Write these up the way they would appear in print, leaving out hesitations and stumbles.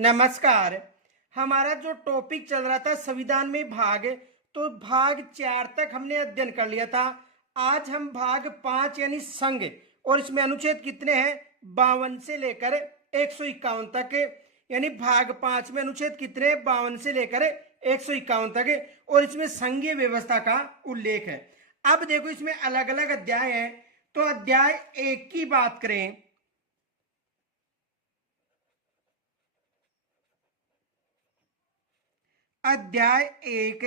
नमस्कार। हमारा जो टॉपिक चल रहा था संविधान में भाग, तो भाग 4 तक हमने अध्ययन कर लिया था। आज हम भाग 5 यानी संघ, और इसमें अनुच्छेद कितने हैं 52 से लेकर 151 तक। यानी भाग 5 में अनुच्छेद कितने हैं 52 से लेकर 151 तक, और इसमें संघीय व्यवस्था का उल्लेख है। अब देखो इसमें अलग अलग अध्याय हैं, तो अध्याय 1 की बात करें, अध्याय 1।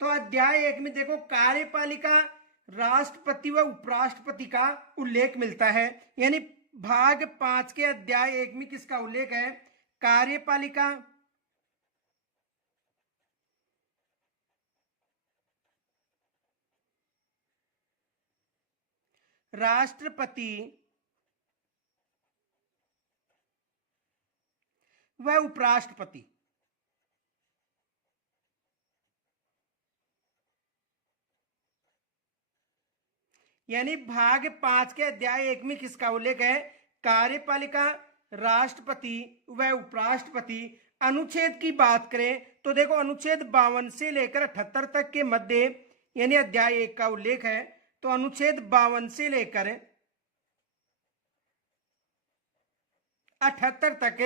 तो अध्याय 1 में देखो कार्यपालिका, राष्ट्रपति व उपराष्ट्रपति का उल्लेख मिलता है। यानी भाग 5 के अध्याय 1 में किसका उल्लेख है? कार्यपालिका, राष्ट्रपति व उपराष्ट्रपति। यानी भाग 5 के अध्याय 1 में किसका उल्लेख है? कार्यपालिका, राष्ट्रपति व उपराष्ट्रपति। अनुच्छेद की बात करें तो देखो अनुच्छेद 52 से लेकर 78 तक के मध्य यानी अध्याय 1 का उल्लेख है। तो अनुच्छेद 52 से लेकर 78 तक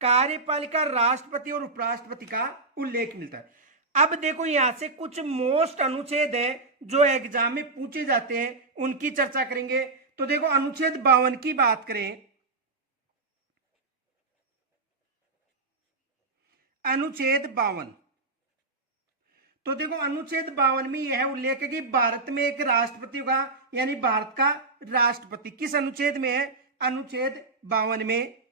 कार्यपालिका, राष्ट्रपति और उपराष्ट्रपति का उल्लेख मिलता है। अब देखो यहां से कुछ मोस्ट अनुच्छेद है जो एग्जाम में पूछे जाते हैं, उनकी चर्चा करेंगे। तो देखो अनुच्छेद 52 की बात करें, अनुच्छेद 52। तो देखो अनुच्छेद 52 में यह उल्लेख है कि भारत में एक राष्ट्रपति होगा, यानी भारत का राष्ट्रपति। किस अनुच्छेद में है? अनुच्छेद 52 में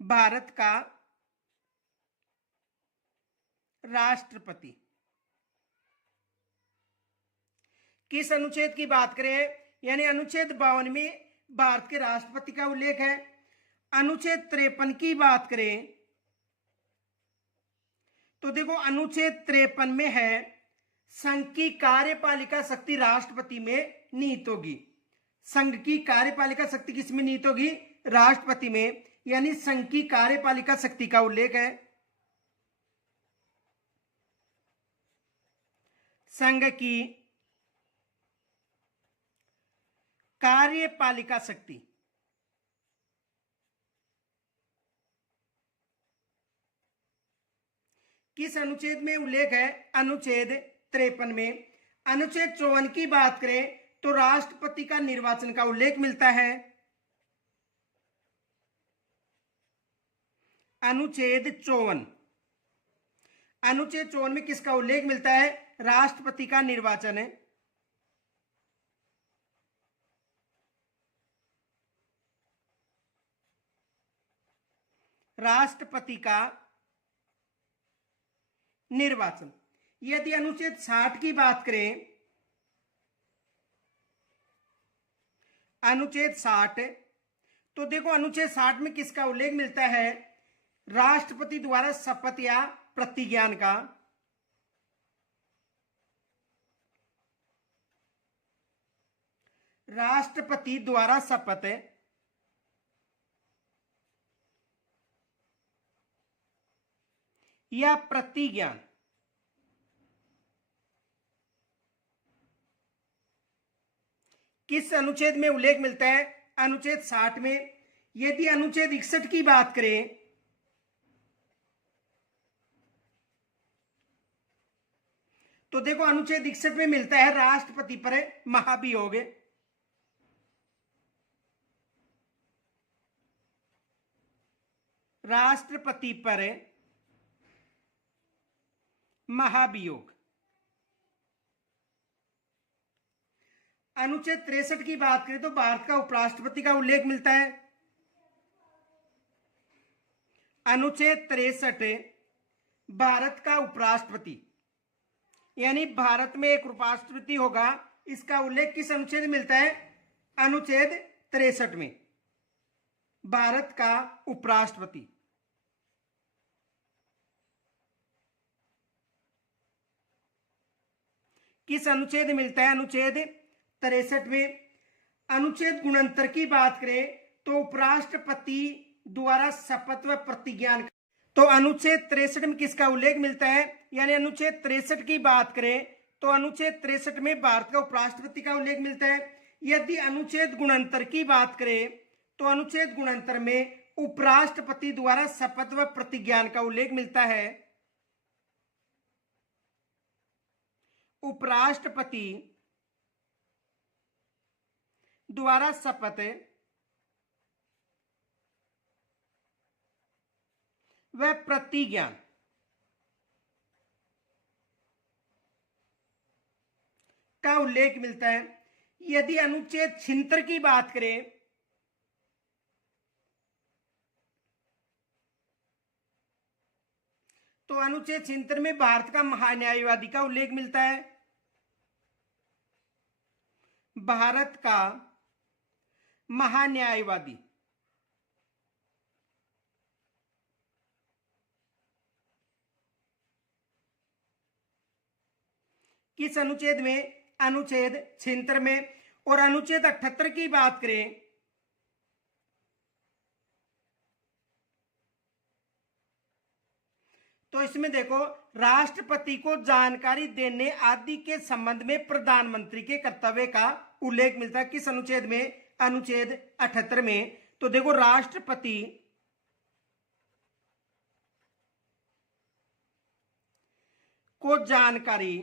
भारत का राष्ट्रपति। किस अनुच्छेद की बात करें? यानी अनुच्छेद 52 में भारत के राष्ट्रपति का उल्लेख है। अनुच्छेद 53 की बात करें तो देखो अनुच्छेद 53 में है संघ की कार्यपालिका शक्ति राष्ट्रपति में निहित होगी। संघ की कार्यपालिका शक्ति किसमें निहित होगी? राष्ट्रपति में। यानी संघ की कार्यपालिका शक्ति का उल्लेख है। संघ की कार्यपालिका शक्ति किस अनुच्छेद में उल्लेख है? अनुच्छेद 53 में। अनुच्छेद 54 की बात करें तो राष्ट्रपति का निर्वाचन का उल्लेख मिलता है। अनुच्छेद 54, अनुच्छेद 54 में किसका उल्लेख मिलता है? राष्ट्रपति का निर्वाचन है। राष्ट्रपति का निर्वाचन। यदि अनुच्छेद 60 की बात करें, अनुच्छेद 60, तो देखो अनुच्छेद 60 में किसका उल्लेख मिलता है? राष्ट्रपति द्वारा शपथ या प्रतिज्ञान का। राष्ट्रपति द्वारा शपथ या प्रतिज्ञान। किस अनुच्छेद में उल्लेख मिलता है? अनुच्छेद 60 में। यदि अनुच्छेद 61 की बात करें तो देखो अनुच्छेद 61 में मिलता है राष्ट्रपति पर महाभियोग। राष्ट्रपति पर महाभियोग। अनुच्छेद 63 की बात करें तो भारत का उपराष्ट्रपति का उल्लेख मिलता है। अनुच्छेद 63 भारत का उपराष्ट्रपति, यानी भारत में एक उपराष्ट्रपति होगा, इसका उल्लेख किस अनुच्छेद में मिलता है? अनुच्छेद 63 में। भारत का उपराष्ट्रपति। किस अनुच्छेद में मिलता है? अनुच्छेद 63 में। अनुच्छेद गुणंतर की बात करें तो उपराष्ट्रपति द्वारा शपथ व प्रतिज्ञान। तो अनुच्छेद 63 में किसका उल्लेख मिलता है, यानी अनुच्छेद 63 की बात करें तो अनुच्छेद 63 में भारत का उपराष्ट्रपति का उल्लेख मिलता है। यदि अनुच्छेद गुणंतर की बात करें तो अनुच्छेद गुणंतर में उपराष्ट्रपति द्वारा शपथ व प्रतिज्ञान का उल्लेख मिलता है। उपराष्ट्रपति द्वारा शपथ व प्रतिज्ञान का उल्लेख मिलता है। यदि अनुच्छेद 76 की बात करें तो अनुच्छेद 76 में भारत का महान्यायवादी का उल्लेख मिलता है। भारत का महान्यायवादी किस अनुच्छेद में, अनुच्छेद 76 में। और अनुच्छेद 78 की बात करें तो इसमें देखो, राष्ट्रपति को जानकारी देने आदि के संबंध में प्रधानमंत्री के कर्तव्य का उल्लेख मिलता है। किस अनुच्छेद में, अनुच्छेद 78 में। तो देखो, राष्ट्रपति को जानकारी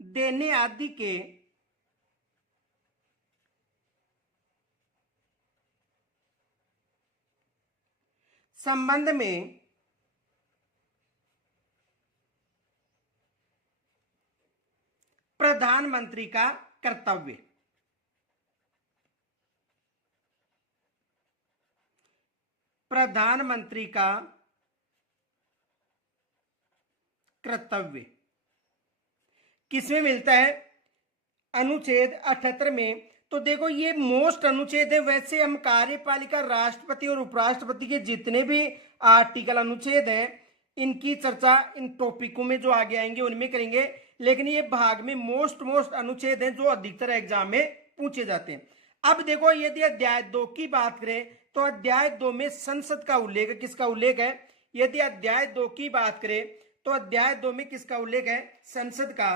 देने आदि के संबंध में प्रधानमंत्री का कर्तव्य। प्रधानमंत्री का कर्तव्य किसमें मिलता है, अनुच्छेद 78 में। तो देखो, ये मोस्ट अनुच्छेद है। वैसे हम कार्यपालिका, राष्ट्रपति और उपराष्ट्रपति के जितने भी आर्टिकल, अनुच्छेद हैं, इनकी चर्चा इन टॉपिकों में जो आगे आएंगे उनमें करेंगे, लेकिन ये भाग में मोस्ट अनुच्छेद हैं जो अधिकतर एग्जाम में पूछे जाते हैं। अब देखो, यदि अध्याय 2 की बात करें तो अध्याय 2 में संसद का उल्लेख है। किसका उल्लेख है, यदि अध्याय 2 की बात करें तो अध्याय 2 में किसका उल्लेख है, संसद का।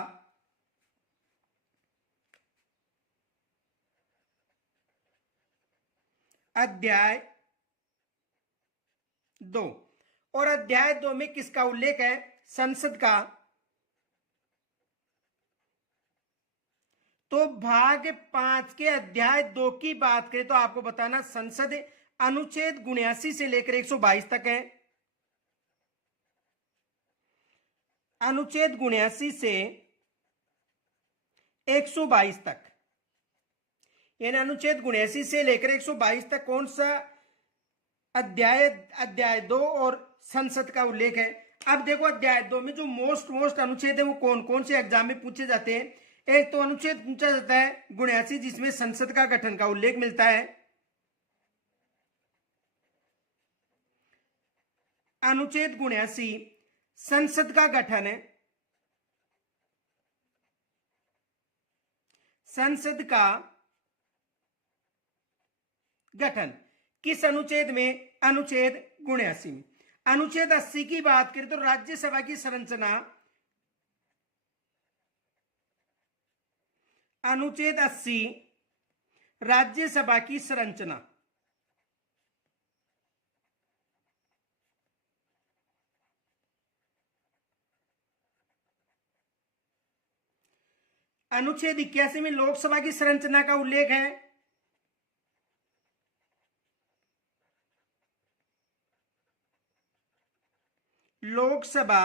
अध्याय 2, और अध्याय 2 में किसका उल्लेख है, संसद का। तो भाग 5 के अध्याय 2 की बात करें तो आपको बताना, संसद अनुच्छेद 79 से लेकर 122 तक है। अनुच्छेद 79 से 122 तक, यानी अनुच्छेद 79 से लेकर 122 तक कौन सा अध्याय, अध्याय 2 और संसद का उल्लेख है। अब देखो, अध्याय 2 में जो मोस्ट अनुच्छेद है वो कौन कौन से एग्जाम में पूछे जाते हैं। एक तो अनुच्छेद पूछा जाता है 79, जिसमें संसद का गठन का उल्लेख मिलता है। अनुच्छेद 79 संसद का गठन है। संसद का गठन किस अनुच्छेद में, अनुच्छेद 79 में। अनुच्छेद 80 की बात करें तो राज्यसभा की संरचना, अनुच्छेद 80 राज्यसभा की संरचना। अनुच्छेद 81 में लोकसभा की संरचना का उल्लेख है। लोकसभा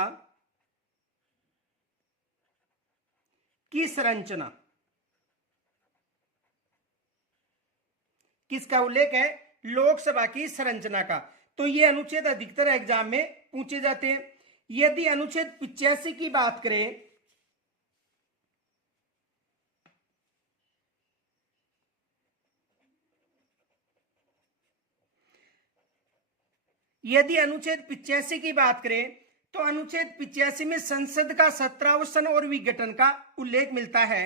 की संरचना किसका उल्लेख है, लोकसभा की संरचना का। तो ये अनुच्छेद अधिकतर एग्जाम में पूछे जाते हैं। यदि अनुच्छेद 85 की बात करें यदि अनुच्छेद 85 की बात करें तो अनुच्छेद 85 में संसद का सत्रावसान और विघटन का उल्लेख मिलता है।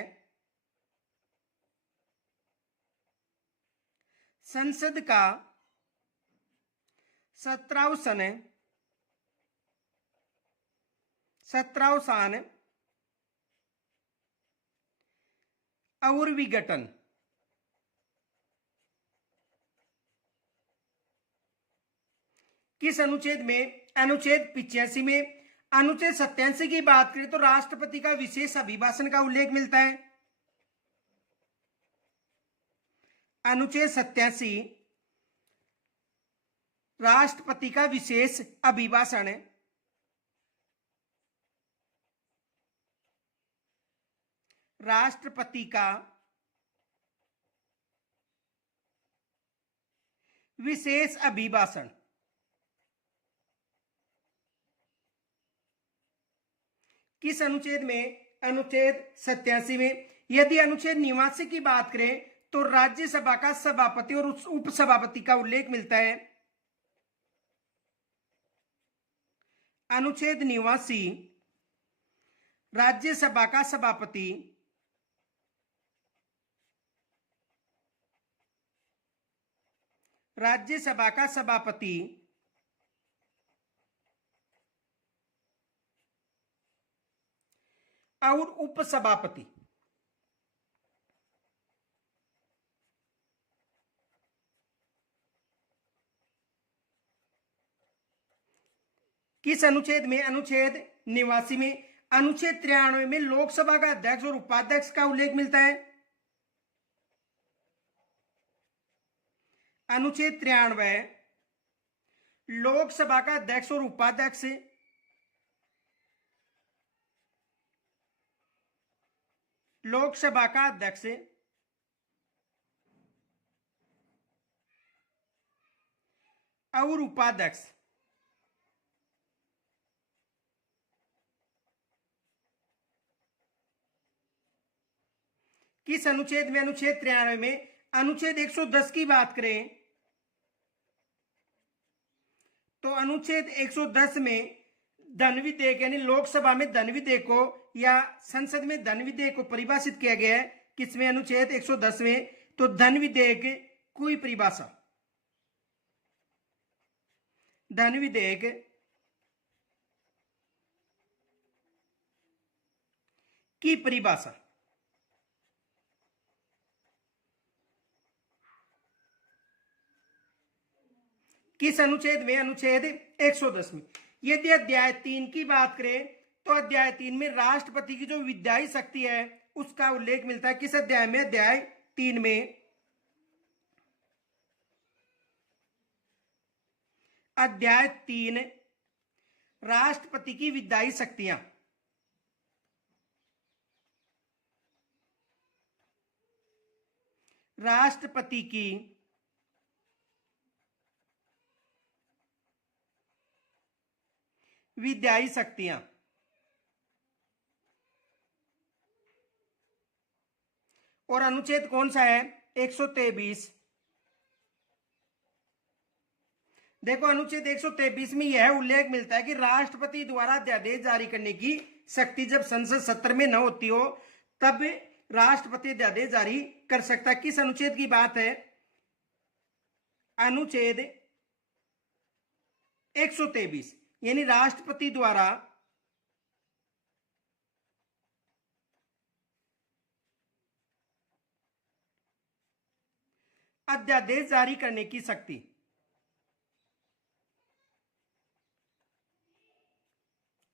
संसद का 17वां सन और विघटन। किस अनुच्छेद में? अनुच्छेद 85 में। अनुच्छेद 87 की बात करें तो राष्ट्रपति का विशेष अभिभाषण का उल्लेख मिलता है। अनुच्छेद 87 राष्ट्रपति का विशेष अभिभाषण है। राष्ट्रपति का विशेष अभिभाषण। किस अनुच्छेद में? अनुच्छेद 87 में। यदि अनुच्छेद 89 की बात करें तो राज्यसभा का सभापति और उपसभापति का उल्लेख मिलता है। अनुच्छेद 89 राज्यसभा का सभापति और उपसभापति। किस अनुच्छेद में? अनुच्छेद 89 में। अनुच्छेद 93 में लोकसभा का अध्यक्ष और उपाध्यक्ष का उल्लेख मिलता है। अनुच्छेद 93 लोकसभा का अध्यक्ष और उपाध्यक्ष। लोकसभा का अध्यक्ष और उपाध्यक्ष। किस अनुच्छेद में? अनुच्छेद 93 में। अनुच्छेद 110 की बात करें तो अनुच्छेद 110 में धन विधेयक यानी लोकसभा में धन विधेयक को या संसद में धन विधेयक को परिभाषित किया गया है। किसमें? अनुच्छेद 110 में। तो धन विधेयक की परिभाषा। धन विधेयक की परिभाषा। किस अनुच्छेद में? अनुच्छेद 110 में। यदि अध्याय 3 की बात करें तो अध्याय 3 में राष्ट्रपति की जो विधायी शक्ति है उसका उल्लेख मिलता है। किस अध्याय में? अध्याय 3 में। अध्याय 3 राष्ट्रपति की विधायी शक्तियां। राष्ट्रपति की विधायी शक्तियां। और अनुच्छेद कौन सा है? 123। देखो अनुच्छेद 123 में यह उल्लेख मिलता है कि राष्ट्रपति द्वारा अध्यादेश जारी करने की शक्ति जब संसद सत्र में न होती हो तब राष्ट्रपति अध्यादेश जारी कर सकता है। किस अनुच्छेद की बात है? अनुच्छेद 123 यानी राष्ट्रपति द्वारा अध्यादेश जारी करने की शक्ति।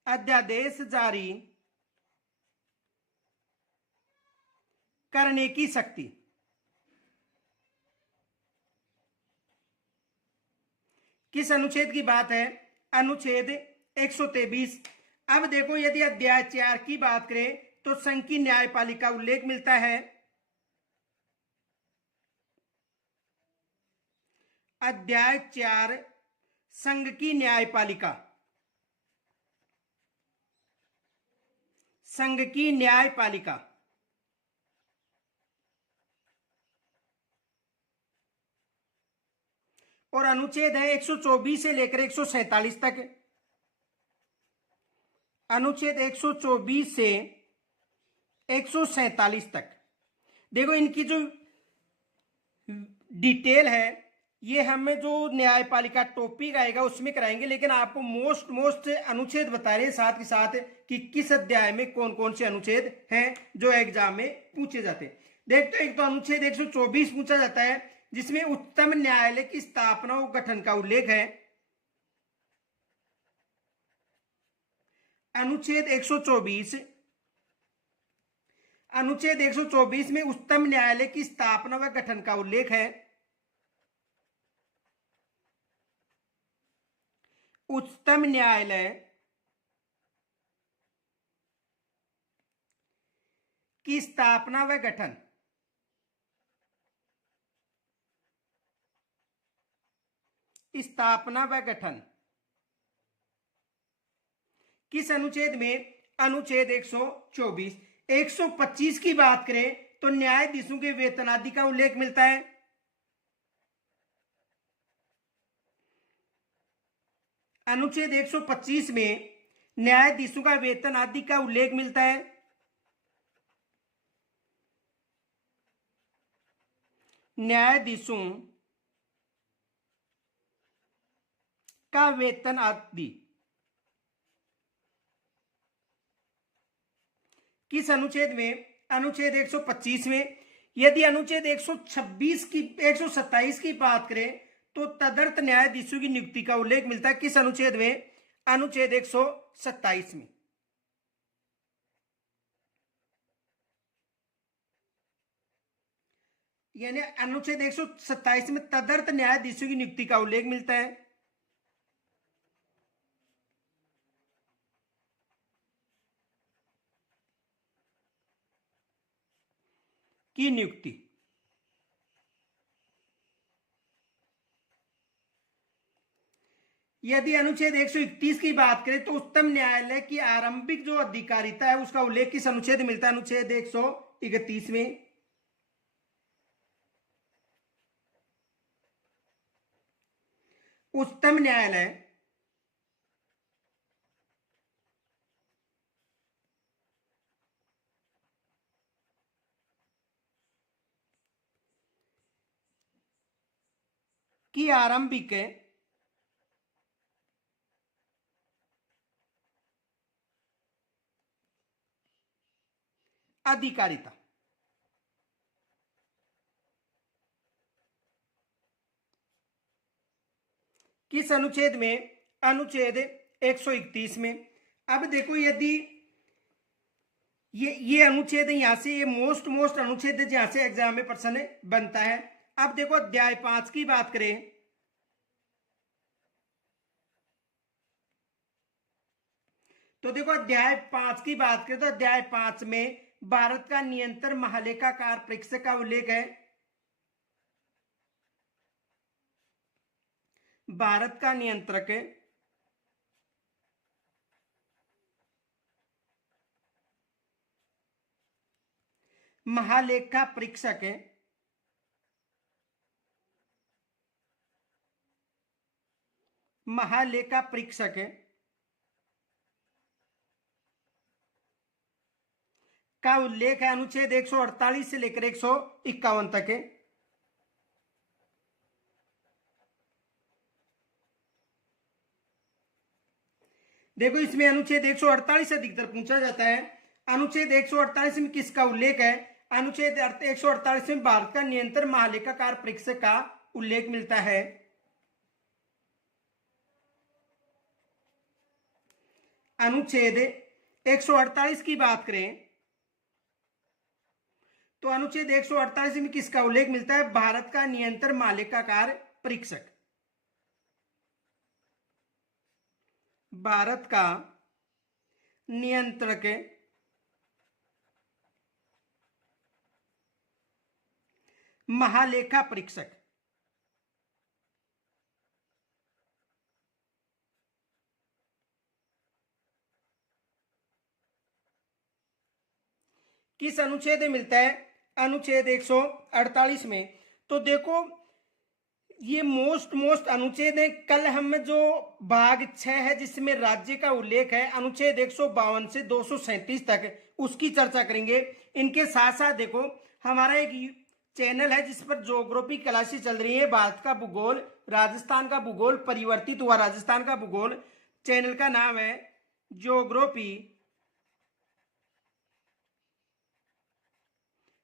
अध्यादेश जारी करने की शक्ति। किस अनुच्छेद की बात है? अनुच्छेद 123। अब देखो यदि अध्याय 4 की बात करें तो संघ की न्यायपालिका उल्लेख मिलता है। अध्याय 4 संघ की न्यायपालिका। संघ की न्यायपालिका। और अनुच्छेद है 124 से लेकर 147 तक। अनुच्छेद 124 से 147 तक। देखो इनकी जो डिटेल है ये हमें जो न्यायपालिका टॉपिक आएगा उसमें कराएंगे, लेकिन आपको मोस्ट अनुच्छेद बता रहे हैं साथ के साथ कि किस अध्याय में कौन कौन से अनुच्छेद हैं जो एग्जाम में पूछे जाते हैं। देख तो एक तो अनुच्छेद 124 पूछा जाता है जिसमें उच्चतम न्यायालय की स्थापना और गठन का उल्लेख है। अनुच्छेद 124 में उच्चतम न्यायालय की स्थापना व गठन का उल्लेख है। उच्चतम न्यायालय की स्थापना व गठन किस अनुच्छेद में? अनुच्छेद 124। 125 की बात करें तो न्यायाधीशों के वेतन आदि का उल्लेख मिलता है। अनुच्छेद 125 में न्यायाधीशों का वेतन आदि का उल्लेख मिलता है। न्यायाधीशों का वेतन आदि किस अनुच्छेद में? अनुच्छेद 125 में। यदि अनुच्छेद 127 की बात करें तो तदर्थ न्यायाधीशों की नियुक्ति का उल्लेख मिलता है। किस अनुच्छेद में? अनुच्छेद 127 में। यानी अनुच्छेद 127 में तदर्थ न्यायाधीशों की नियुक्ति का उल्लेख मिलता है। की नियुक्ति। यदि अनुच्छेद 131 की बात करें तो उच्चतम न्यायालय की आरंभिक जो अधिकारिता है उसका उल्लेख किस अनुच्छेद में मिलता है? अनुच्छेद 131 में। उच्चतम न्यायालय की आरंभिक अधिकारिता किस अनुच्छेद में? अनुच्छेद 131 में। अब देखो यदि ये अनुच्छेद है, यहां से ये मोस्ट अनुच्छेद है जहां से एग्जाम में प्रश्न बनता है। अब देखो अध्याय 5 की बात करें तो देखो अध्याय 5 की बात करें तो अध्याय 5 में भारत का नियंत्रण महालेखाकार परीक्षक का उल्लेख है। भारत का नियंत्रक महालेखा परीक्षक का उल्लेख है अनुच्छेद 148 से लेकर 151 तक है। देखो इसमें अनुच्छेद 148 अधिकतर पूछा जाता है। अनुच्छेद 148 में किसका उल्लेख है? अनुच्छेद 148 में भारत का नियंत्रण महालेखाकार परीक्षक का उल्लेख मिलता है। अनुच्छेद 148 की बात करें तो अनुच्छेद 148 में किसका उल्लेख मिलता है? भारत का नियंत्रण महालेखाकार परीक्षक। भारत का नियंत्रक महालेखा परीक्षक किस अनुच्छेद में मिलता है? अनुच्छेद 148 में। तो देखो ये मोस्ट अनुच्छेद है। कल हम जो भाग 6 है जिसमें राज्य का उल्लेख है अनुच्छेद 152 से 237 तक उसकी चर्चा करेंगे। इनके साथ साथ देखो हमारा एक चैनल है जिस पर ज्योग्राफी क्लासें चल रही है। भारत का भूगोल, राजस्थान का भूगोल, परिवर्तित हुआ राजस्थान का भूगोल। चैनल का नाम है ज्योग्राफी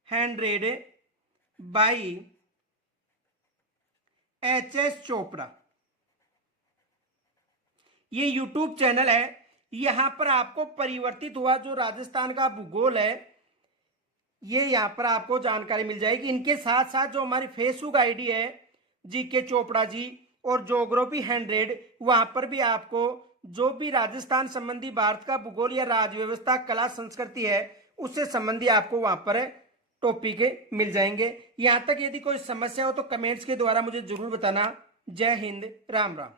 100 बाई HS चोपड़ा। ये यूट्यूब चैनल है। यहां पर आपको परिवर्तित हुआ जो राजस्थान का भूगोल है, ये यहां पर आपको जानकारी मिल जाएगी। इनके साथ साथ जो हमारी फेसबुक आईडी है GK चोपड़ा जी और ज्योग्राफी 100, वहां पर भी आपको जो भी राजस्थान संबंधी, भारत का भूगोल या राज्य व्यवस्था, कला, संस्कृति है, उससे संबंधी आपको वहां पर टॉपिक मिल जाएंगे। यहां तक यदि कोई समस्या हो तो कमेंट्स के द्वारा मुझे जरूर बताना। जय हिंद, राम राम।